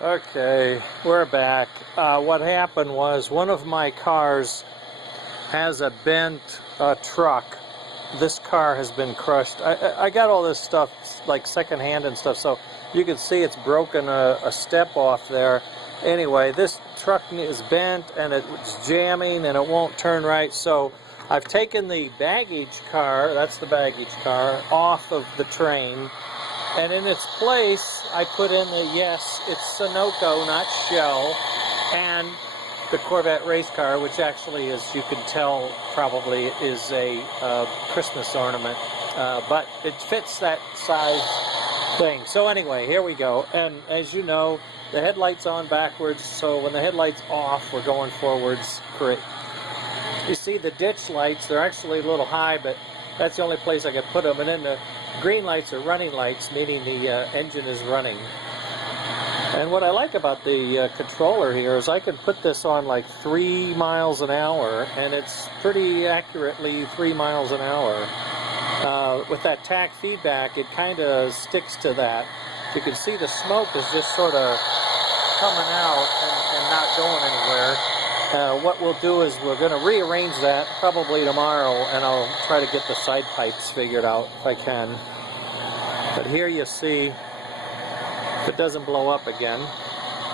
Okay, we're back. What happened was one of my cars has a bent truck. This car has been crushed. I got all this stuff like secondhand and stuff, so you can see it's broken a step off there. Anyway, this truck is bent and it's jamming and it won't turn right, so I've taken the baggage car, that's the baggage car, off of the train. And in its place, I put in the, yes, it's Sunoco, not Shell, and the Corvette race car, which actually, as you can tell, probably is a Christmas ornament, but it fits that size thing. So anyway, here we go. And as you know, the headlight's on backwards, so when the headlight's off, we're going forwards. Great. You see the ditch lights, they're actually a little high, but that's the only place I could put them. And then the green lights are running lights, meaning the engine is running. And what I like about the controller here is I can put this on like 3 miles an hour, and it's pretty accurately 3 miles an hour. With that tach feedback, it kind of sticks to that. You can see the smoke is just sort of coming out and not going anywhere. What we'll do is we're going to rearrange that probably tomorrow, and I'll try to get the side pipes figured out if I can. But here you see, if it doesn't blow up again,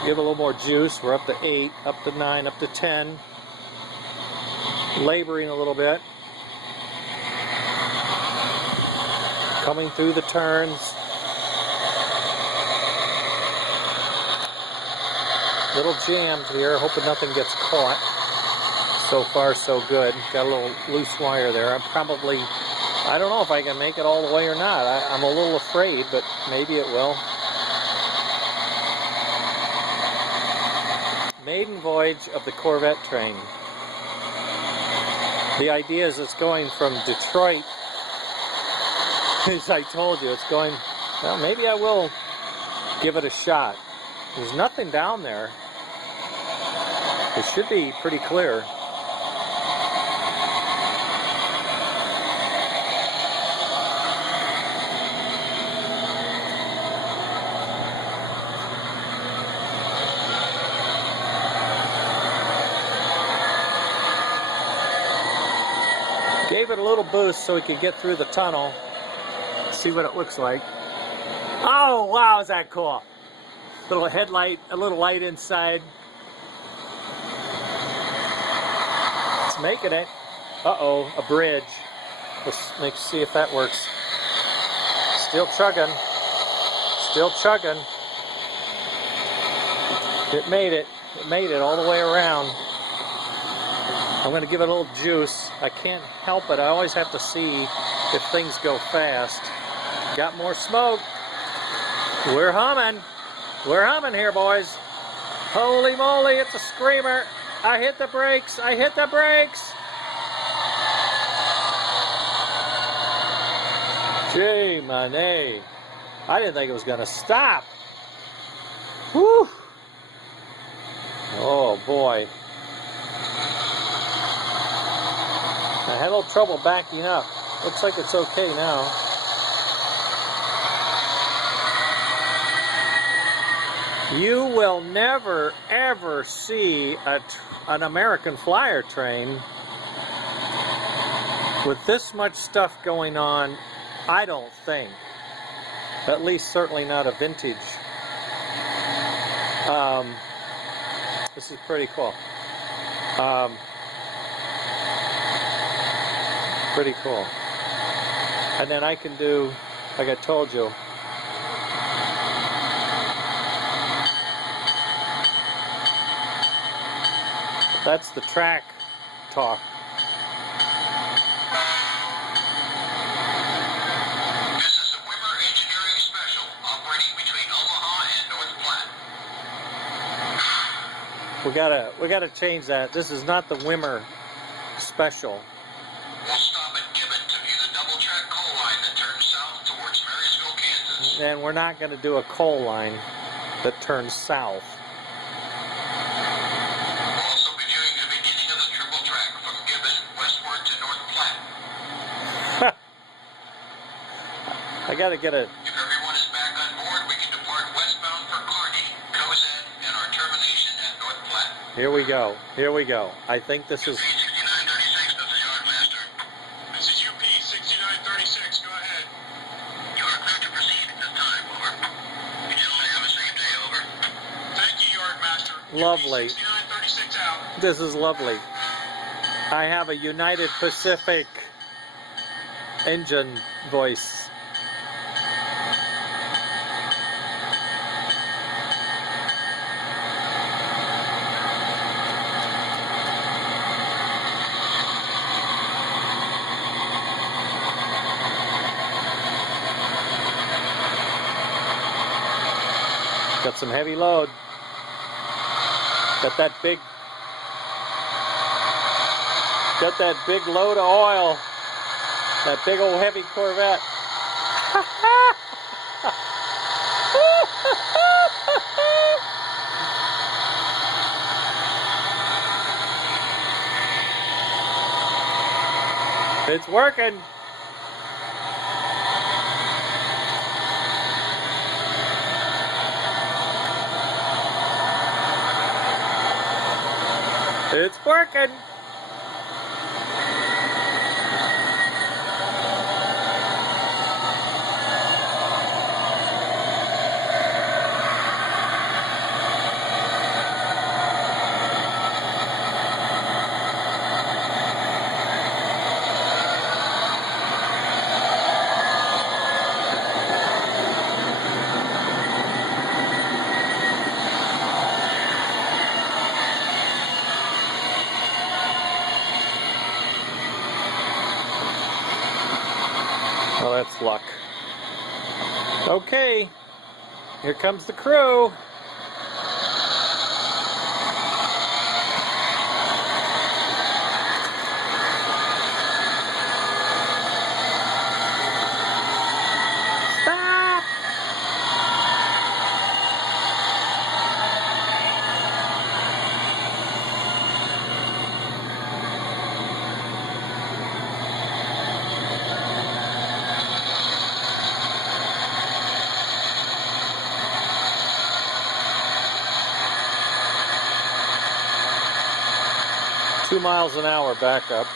give it a little more juice. We're up to 8, up to 9, up to 10. Laboring a little bit. Coming through the turns. Little jammed here, hoping nothing gets caught. So far, so good. Got a little loose wire there. I don't know if I can make it all the way or not. I'm a little afraid, but maybe it will. Maiden voyage of the Corvette train. The idea is it's going from Detroit, as I told you, it's going, well, maybe I will give it a shot. There's nothing down there. It should be pretty clear. Gave it a little boost so we could get through the tunnel. See what it looks like. Oh, wow, is that cool? Little headlight, a little light inside. It's making it. Uh-oh, a bridge. Let's see if that works. Still chugging. Still chugging. It made it. It made it all the way around. I'm going to give it a little juice. I can't help it. I always have to see if things go fast. Got more smoke. We're humming. We're humming here, boys. Holy moly, it's a screamer. I hit the brakes. I hit the brakes. Gee, mané. I didn't think it was going to stop. Whew. Oh, boy. I had a little trouble backing up. Looks like it's okay now. You will never, ever see an American Flyer train with this much stuff going on, I don't think. At least certainly not a vintage. This is pretty cool. Pretty cool. And then I can do, like I told you, that's the track talk. This is a Wimmer Engineering Special operating between Omaha and North Platte. We gotta change that. This is not the Wimmer Special. We'll stop at Gibbon to view the double-track coal line that turns south towards Marysville, Kansas. And we're not gonna do a coal line that turns south. I gotta get a... If everyone is back on board, we can depart westbound for Kearney. Go ahead. Here we go. Here we go. I think this is... 6936, this is Yardmaster. This is UP 6936, go ahead. You are clear to proceed at this time, over. You gentlemen have a safe day, over. Thank you, Yardmaster. Lovely. UP 6936 out. This is lovely. I have a United Pacific engine voice. Got some heavy load. Got that big load of oil. That big old heavy Corvette. It's working. It's working. Well, that's luck. Okay, here comes the crew. Stop! Two miles an hour backup.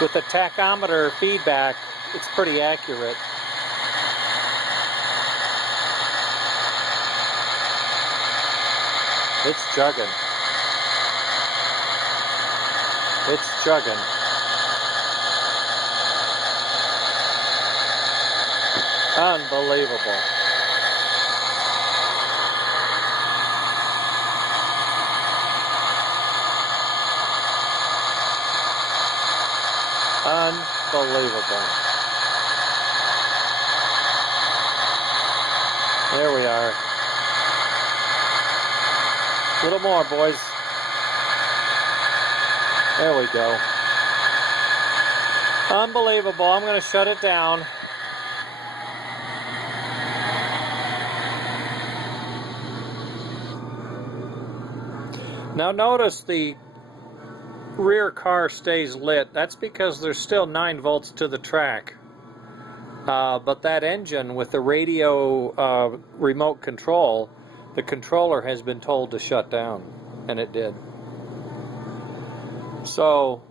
With the tachometer feedback, it's pretty accurate. It's chugging. It's chugging. Unbelievable. Unbelievable. There we are. A little more, boys. There we go. Unbelievable. I'm going to shut it down. Now notice the rear car stays lit. That's because there's still 9 volts to the track. But that engine with the radio remote control, the controller has been told to shut down, and it did. So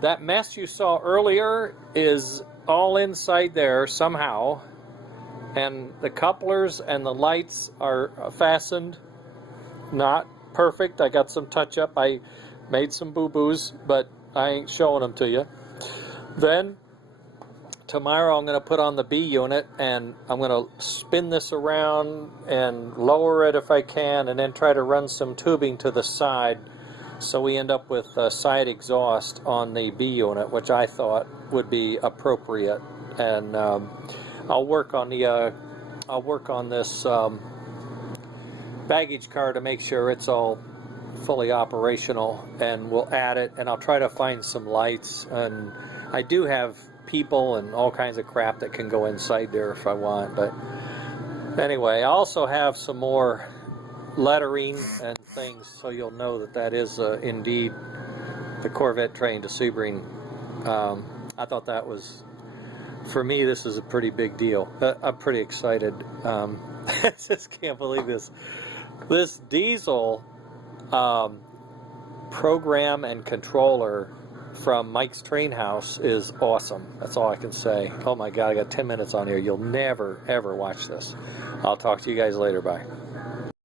that mess you saw earlier is all inside there somehow, and the couplers and the lights are fastened. Not perfect. I got some touch up. I made some boo-boos, but I ain't showing them to you. Then tomorrow I'm going to put on the B unit, and I'm going to spin this around and lower it if I can, and then try to run some tubing to the side so we end up with side exhaust on the B unit, which I thought would be appropriate. And I'll work on this baggage car to make sure it's all fully operational, and we'll add it, and I'll try to find some lights, and I do have people and all kinds of crap that can go inside there if I want. But anyway, I also have some more lettering and things, so you'll know that that is indeed the Corvette Train to Sebring. I thought that was, for me, this is a pretty big deal. I'm pretty excited. I just can't believe this. This diesel program and controller from Mike's Train House is awesome. That's all I can say. Oh my God, I got 10 minutes on here. You'll never, ever watch this. I'll talk to you guys later. Bye.